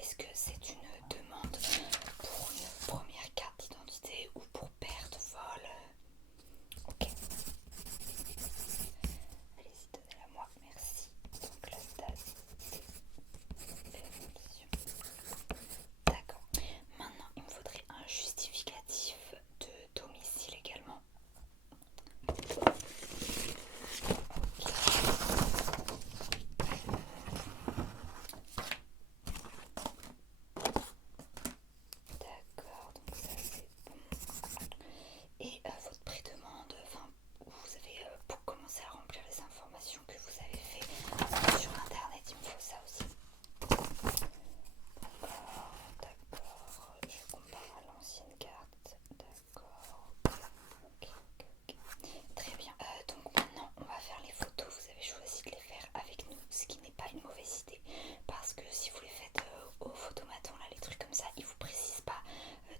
est-ce que c'est une demande pour une première carte d'identité ou pour perte, vol? Ok. Allez-y, donnez-la moi, merci. Donc la date d'élection. D'accord. Maintenant, il me faudrait un justificatif de domicile également. D'accord, donc ça c'est bon. Et votre pré-demande, enfin, vous avez pour commencer à remplir les informations que vous avez fait sur internet, il me faut ça aussi. D'accord, je compare à l'ancienne carte. D'accord, ok. Très bien. Donc maintenant, on va faire les photos. Vous avez choisi de les faire avec nous, ce qui n'est pas une mauvaise idée. Parce que si vous les faites au photomaton, là, les trucs comme ça, ils vous précisent pas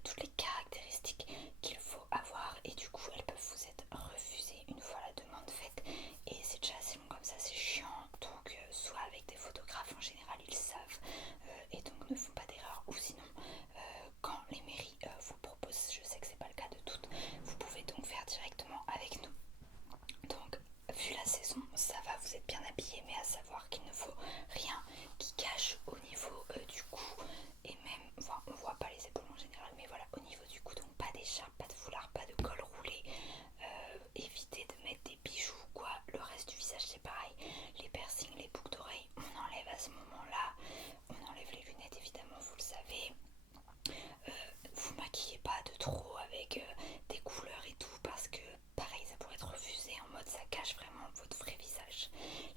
toutes les caractéristiques qu'il faut avoir. Et du coup, elles peuvent vous être refusées une fois la demande faite. Et c'est déjà assez long comme ça, c'est chiant. Donc, soit avec des photographes, en général, ils savent. Et donc ne font pas d'erreur. Ou sinon, quand les mairies vous le proposent, je sais que c'est pas le cas de toutes, vous pouvez donc faire directement avec nous. Donc, vu la saison, ça va, vous êtes bien habillés, mais à savoir qu'il ne faut rien qui cache au niveau du cou et même, enfin, on voit pas les épaules en général, mais voilà, au niveau du cou, donc pas d'écharpe, pas de foulard, pas de col roulé, évitez de mettre des bijoux, quoi. Le reste du visage, c'est pareil, les piercings, les boucles d'oreilles, on enlève à ce moment-là, on enlève les lunettes, évidemment, vous le savez. Vous maquillez pas de trop avec des couleurs et tout parce que pareil ça pourrait être refusé en mode ça cache vraiment votre vrai visage.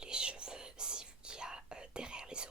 Les cheveux, s'il y a derrière les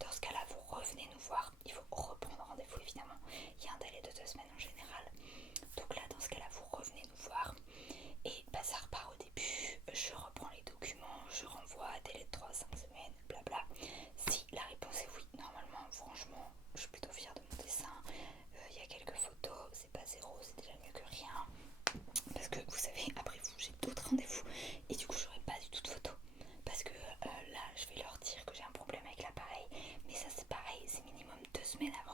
Dans ce cas-là, vous revenez nous voir. Il faut reprendre rendez-vous évidemment. Il y a un délai de 2 semaines en général. Donc là, dans ce cas-là, vous revenez nous voir. Et bah, ça repart au début. Je reprends les documents, je renvoie, délai de 3 à 5 semaines, blabla. Si la réponse est oui, normalement, franchement, je suis plutôt fière de mon dessin. Il y a quelques photos, c'est pas zéro, c'est déjà mieux que rien. Parce que vous savez, après vous, j'ai d'autres rendez-vous et du coup, j'aurai pas du tout de photos. Parce que là, je vais leur dire que j'ai un problème avec l'appareil. Mais ça, c'est pareil, c'est minimum 2 semaines avant.